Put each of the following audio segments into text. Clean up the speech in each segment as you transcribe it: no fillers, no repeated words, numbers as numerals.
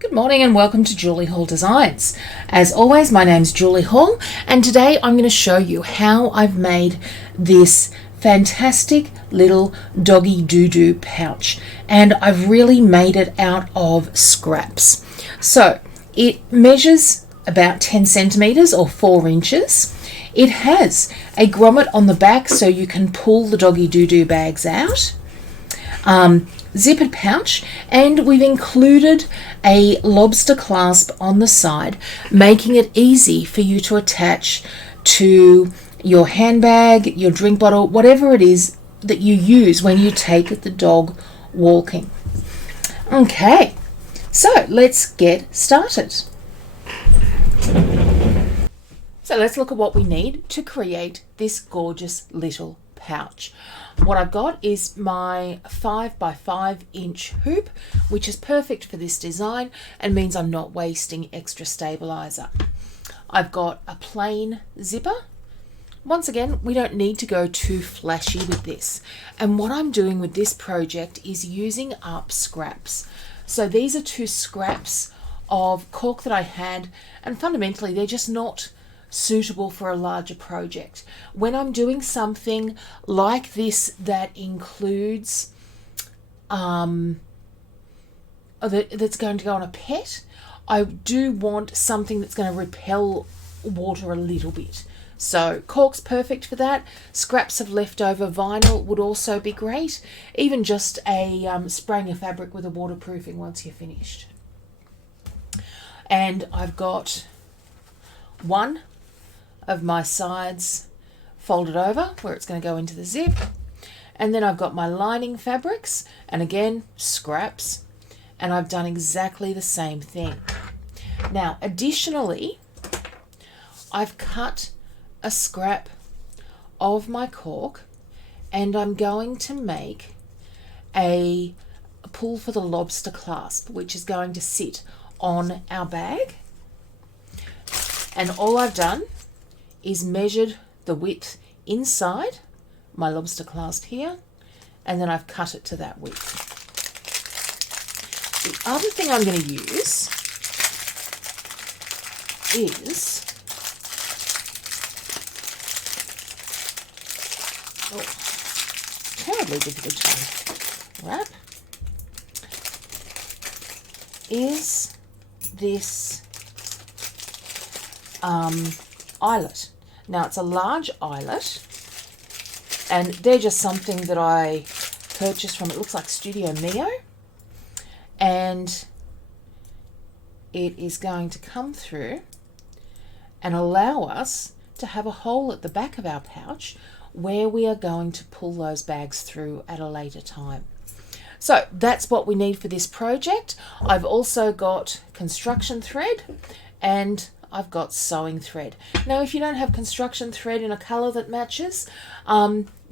Good morning and welcome to Julie Hall Designs. As always, my name's Julie Hall and today I'm going to show you how I've made this fantastic little doggy doo-doo pouch, and I've really made it out of scraps. So it measures about 10 centimeters or 4 inches. It has a grommet on the back so you can pull the doggy doo-doo bags out. Zippered pouch, and we've included a lobster clasp on the side, making it easy for you to attach to your handbag, your drink bottle, whatever it is that you use when you take the dog walking. Okay, so let's get started. So let's look at what we need to create this gorgeous little pouch. What I've got is my 5 by 5 inch hoop, which is perfect for this design and means I'm not wasting extra stabilizer. I've got a plain zipper. Once again, we don't need to go too flashy with this. And what I'm doing with this project is using up scraps. So these are 2 scraps of cork that I had, and fundamentally they're just not suitable for a larger project. When I'm doing something like this that includes that's going to go on a pet, I do want something that's going to repel water a little bit. So cork's perfect for that. Scraps of leftover vinyl would also be great. Even just a spraying a fabric with a waterproofing once you're finished. And I've got one of my sides folded over where it's going to go into the zip, and then I've got my lining fabrics, and again scraps, and I've done exactly the same thing. Now additionally, I've cut a scrap of my cork and I'm going to make a pull for the lobster clasp, which is going to sit on our bag. And all I've done is measured the width inside my lobster clasp here, and then I've cut it to that width. The other thing I'm going to use is terribly difficult to wrap, is this eyelet. Now it's a large eyelet, and they're just something that I purchased from, it looks like Studio Mio, and it is going to come through and allow us to have a hole at the back of our pouch where we are going to pull those bags through at a later time. So that's what we need for this project. I've also got construction thread and I've got sewing thread. Now if you don't have construction thread in a colour that matches,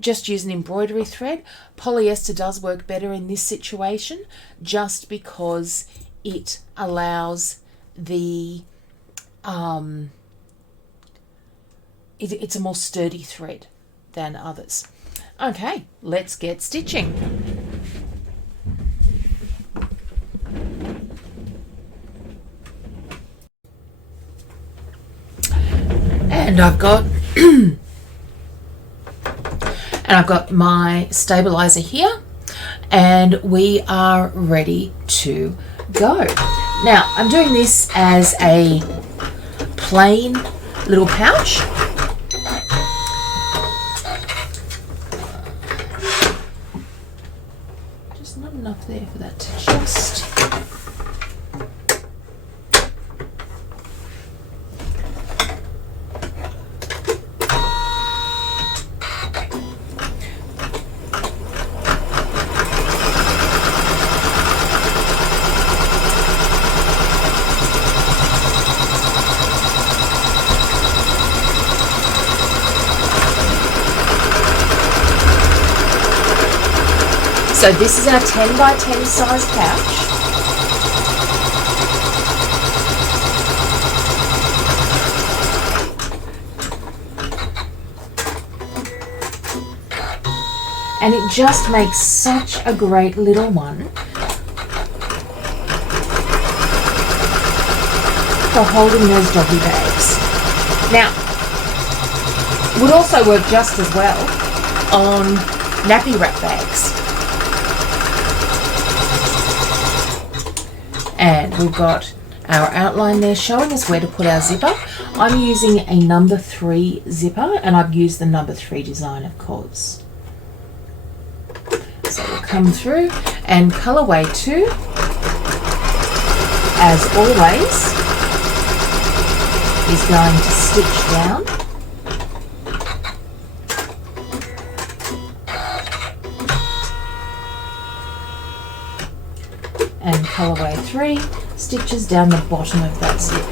just use an embroidery thread. Polyester does work better in this situation just because it allows the it's a more sturdy thread than others. Okay, let's get stitching. And I've got my stabilizer here, and we are ready to go. Now I'm doing this as a plain little pouch. Just not enough there for that to just So this is our 10 by 10 size pouch. And it just makes such a great little one. for holding those doggy bags. Now, would also work just as well on nappy wrap bags. And we've got our outline there showing us where to put our zipper. I'm using a number 3 zipper, and I've used the number 3 design, of course. So we'll come through, and colorway 2, as always, is going to stitch down. And colorway 3 stitches down the bottom of that zip.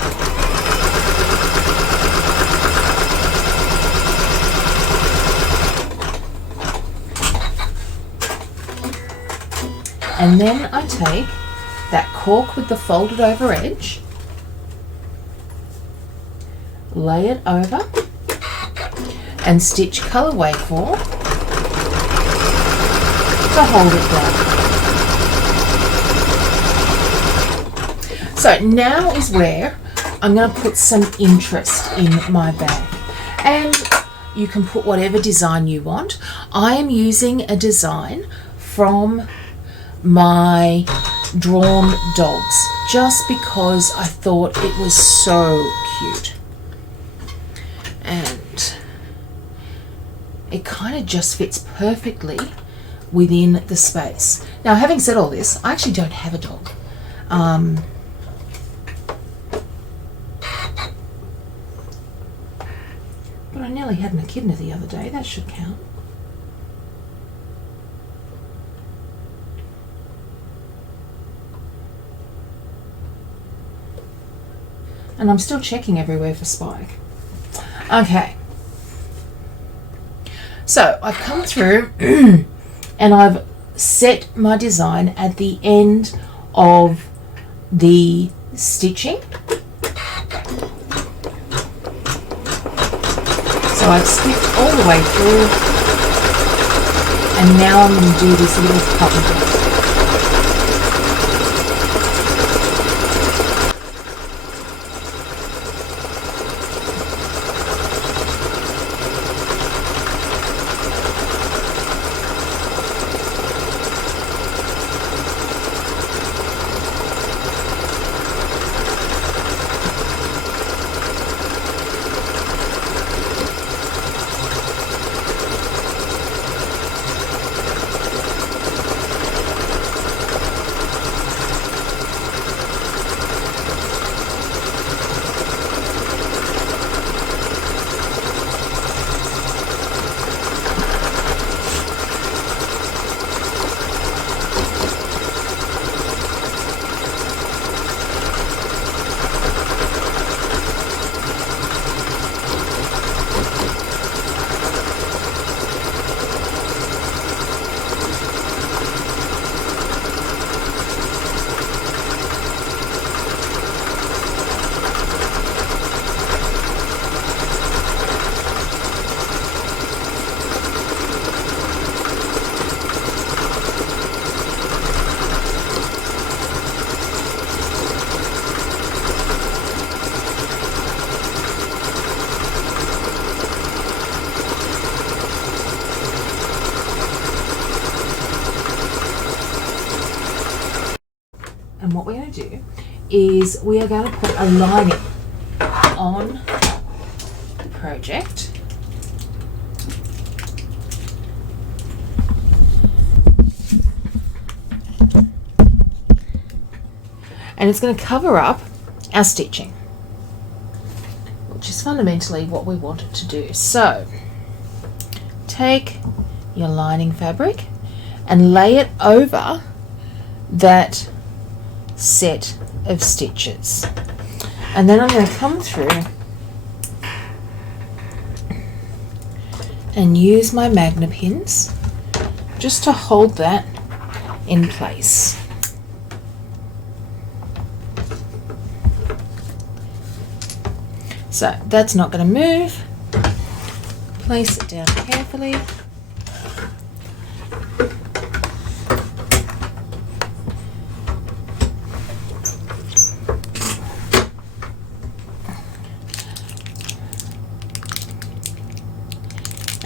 And then I take that cork with the folded over edge, lay it over, and stitch colorway 4 to hold it down. So now is where I'm going to put some interest in my bag, and you can put whatever design you want. I am using a design from my drawn dogs just because I thought it was so cute, and it kind of just fits perfectly within the space. Now, having said all this, I actually don't have a dog. But I nearly had an echidna the other day. That should count. And I'm still checking everywhere for Spike. Okay. So I've come through and I've set my design at the end of the stitching. So I've skipped all the way through, and now I'm going to do this little cotton bit. And what we're going to do is we are going to put a lining on the project. And it's going to cover up our stitching, which is fundamentally what we want it to do. So take your lining fabric and lay it over that set of stitches, and then I'm going to come through and use my magna pins just to hold that in place. So that's not going to move. Place it down carefully.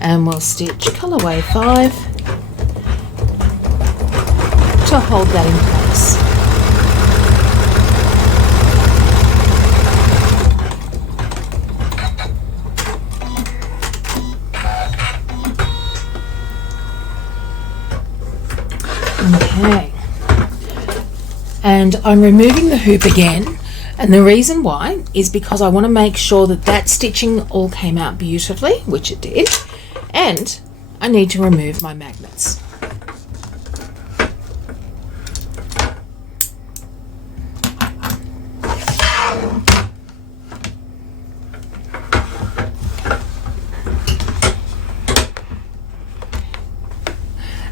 And we'll stitch colorway 5 to hold that in place. Okay, and I'm removing the hoop again, and the reason why is because I want to make sure that that stitching all came out beautifully, which it did, and I need to remove my magnets.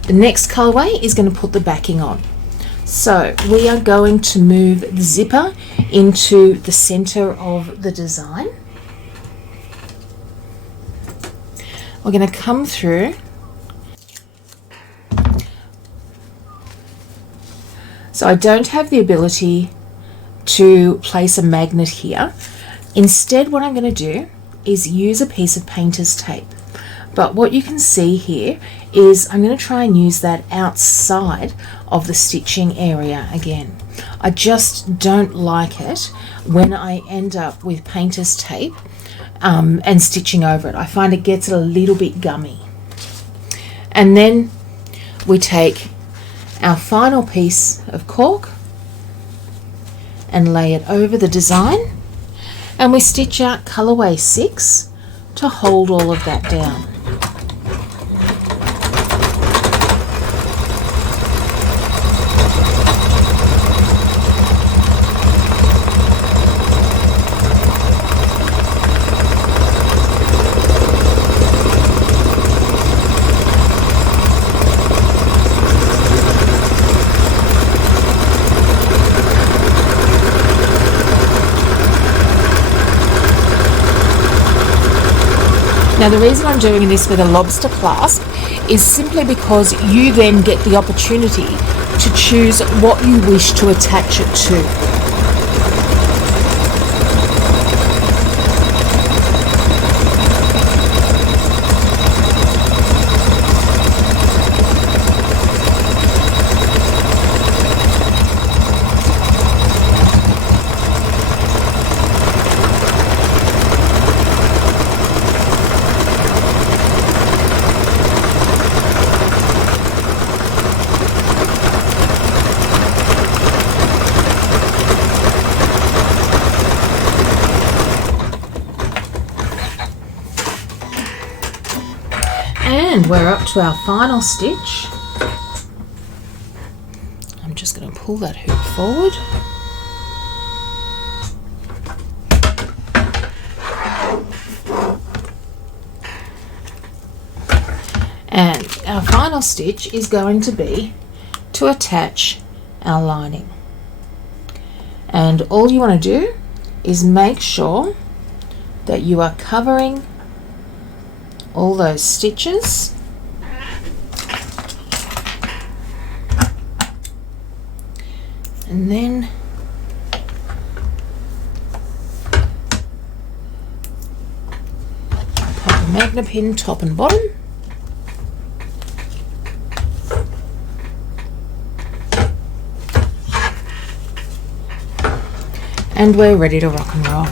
The next colorway is going to put the backing on. So we are going to move the zipper into the center of the design. We're going to come through. So I don't have the ability to place a magnet here. Instead, what I'm going to do is use a piece of painter's tape. But what you can see here is I'm going to try and use that outside of the stitching area again. I just don't like it when I end up with painter's tape and stitching over it. I find it gets a little bit gummy. And then we take our final piece of cork and lay it over the design, and we stitch out colorway 6 to hold all of that down. Now the reason I'm doing this with a lobster clasp is simply because you then get the opportunity to choose what you wish to attach it to. And we're up to our final stitch. I'm just going to pull that hoop forward. And our final stitch is going to be to attach our lining. And all you want to do is make sure that you are covering all those stitches. And then pop a magnet pin top and bottom. And we're ready to rock and roll.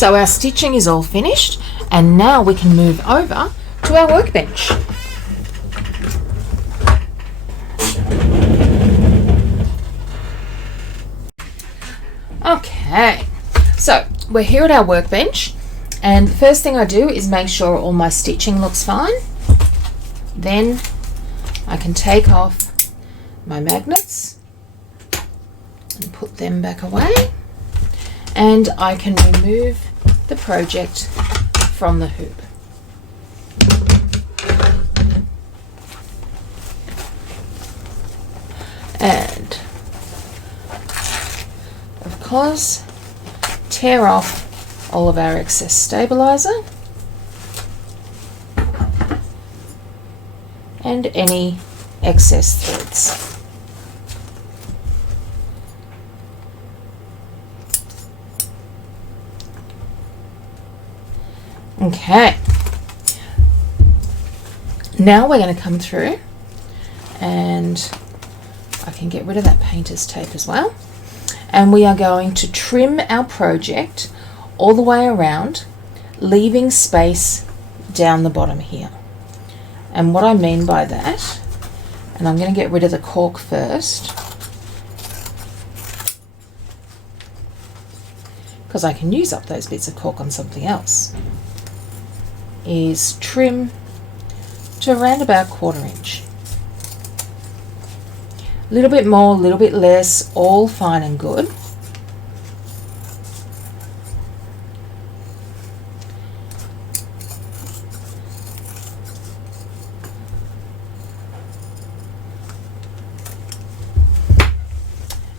So our stitching is all finished, and now we can move over to our workbench. Okay, so we're here at our workbench, and the first thing I do is make sure all my stitching looks fine. Then I can take off my magnets and put them back away, and I can remove the project from the hoop. And of course, tear off all of our excess stabilizer and any excess threads. Okay, now we're going to come through, and I can get rid of that painter's tape as well, and we are going to trim our project all the way around, leaving space down the bottom here. And what I mean by that, and I'm going to get rid of the cork first, because I can use up those bits of cork on something else, is trim to around about 1/4 inch. A little bit more, a little bit less, all fine and good.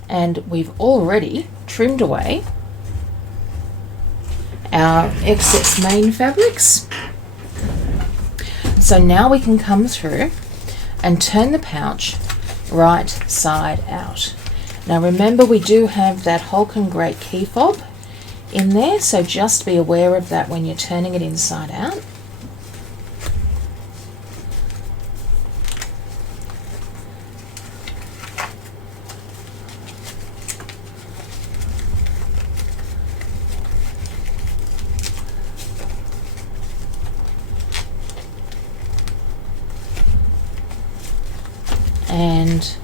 And we've already trimmed away our excess main fabrics. So now we can come through and turn the pouch right side out. Now remember, we do have that Holcomb Great key fob in there, so just be aware of that when you're turning it inside out. And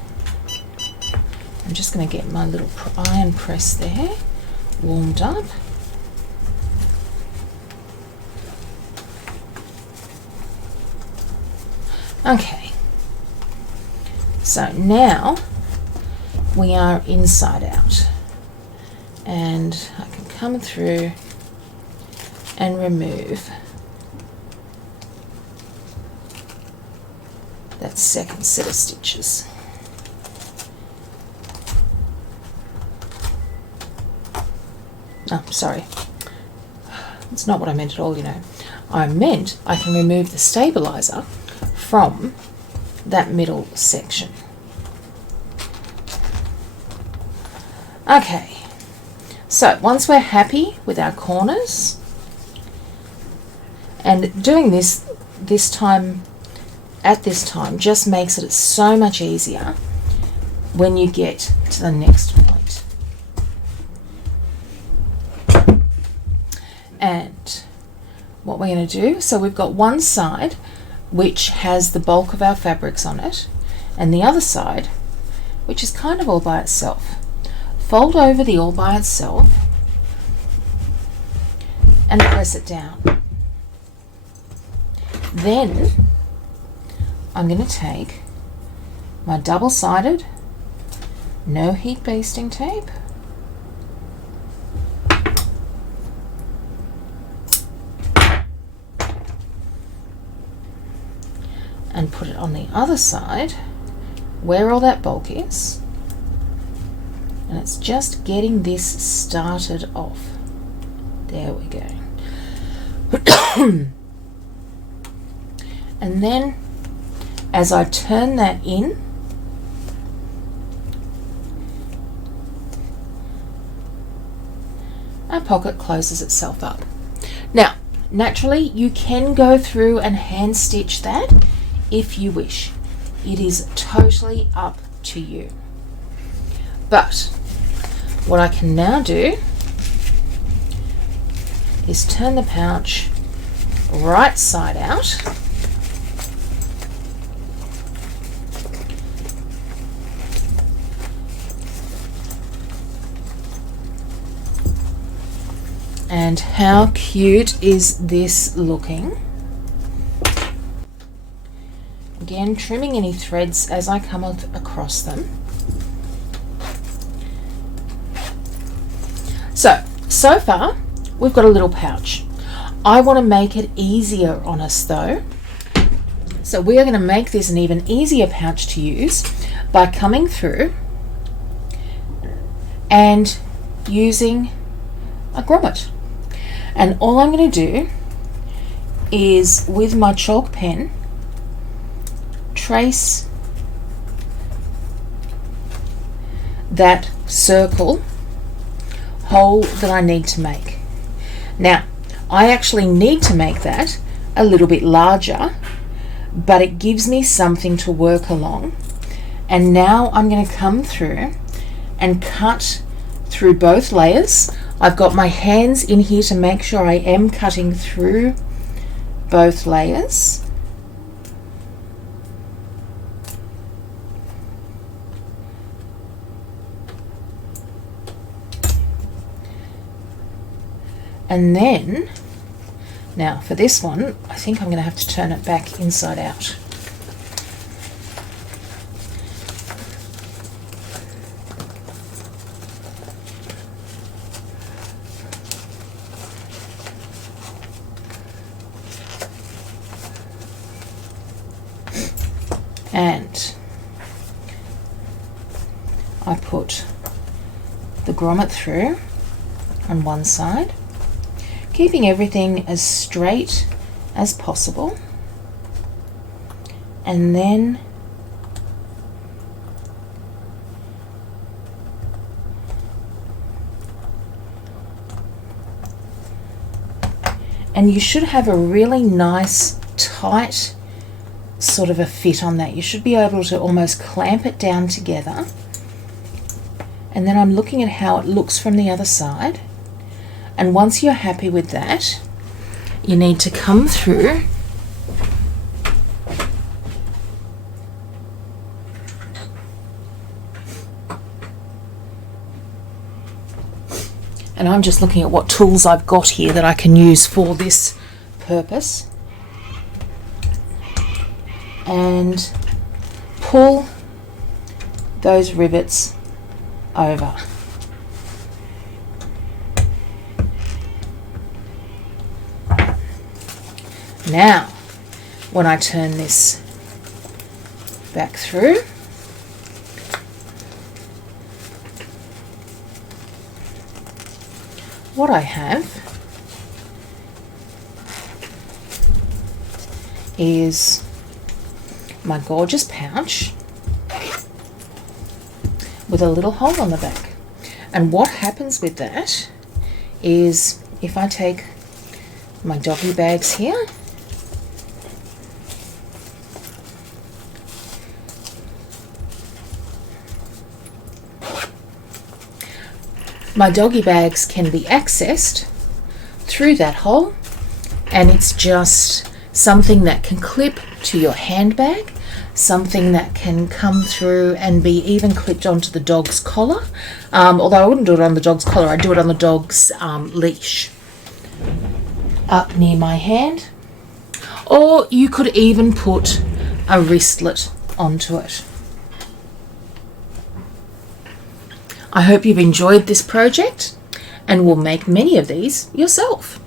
I'm just going to get my little iron press there warmed up. Okay, so now we are inside out, and I can come through and remove that second set of stitches. Oh, sorry. That's not what I meant at all, you know. I meant I can remove the stabilizer from that middle section. Okay, so once we're happy with our corners, and doing this at this time just makes it so much easier when you get to the next point. And what we're going to do, so we've got one side which has the bulk of our fabrics on it, and the other side which is kind of all by itself. Fold over the all by itself and press it down. Then I'm going to take my double-sided no heat basting tape and put it on the other side where all that bulk is, and it's just getting this started off. There we go. And then as I turn that in, our pocket closes itself up. Now, naturally, you can go through and hand stitch that if you wish. It is totally up to you. But what I can now do is turn the pouch right side out. And how cute is this looking? Again, trimming any threads as I come across them. So far, we've got a little pouch. I want to make it easier on us though. So we are going to make this an even easier pouch to use by coming through and using a grommet. And all I'm going to do is, with my chalk pen, trace that circle hole that I need to make. Now, I actually need to make that a little bit larger, but it gives me something to work along. And now I'm going to come through and cut through both layers. I've got my hands in here to make sure I am cutting through both layers. And then, now for this one, I think I'm going to have to turn it back inside out. And I put the grommet through on one side, keeping everything as straight as possible, and then you should have a really nice tight sort of a fit on that. You should be able to almost clamp it down together. And then I'm looking at how it looks from the other side. And once you're happy with that, you need to come through and I'm just looking at what tools I've got here that I can use for this purpose, and pull those rivets over. Now, when I turn this back through, what I have is my gorgeous pouch with a little hole on the back. And what happens with that is, if I take my doggy bags here, my doggy bags can be accessed through that hole, and it's just something that can clip to your handbag, something that can come through and be even clipped onto the dog's collar. Although I wouldn't do it on the dog's collar, I'd do it on the dog's leash up near my hand. Or you could even put a wristlet onto it. I hope you've enjoyed this project and will make many of these yourself.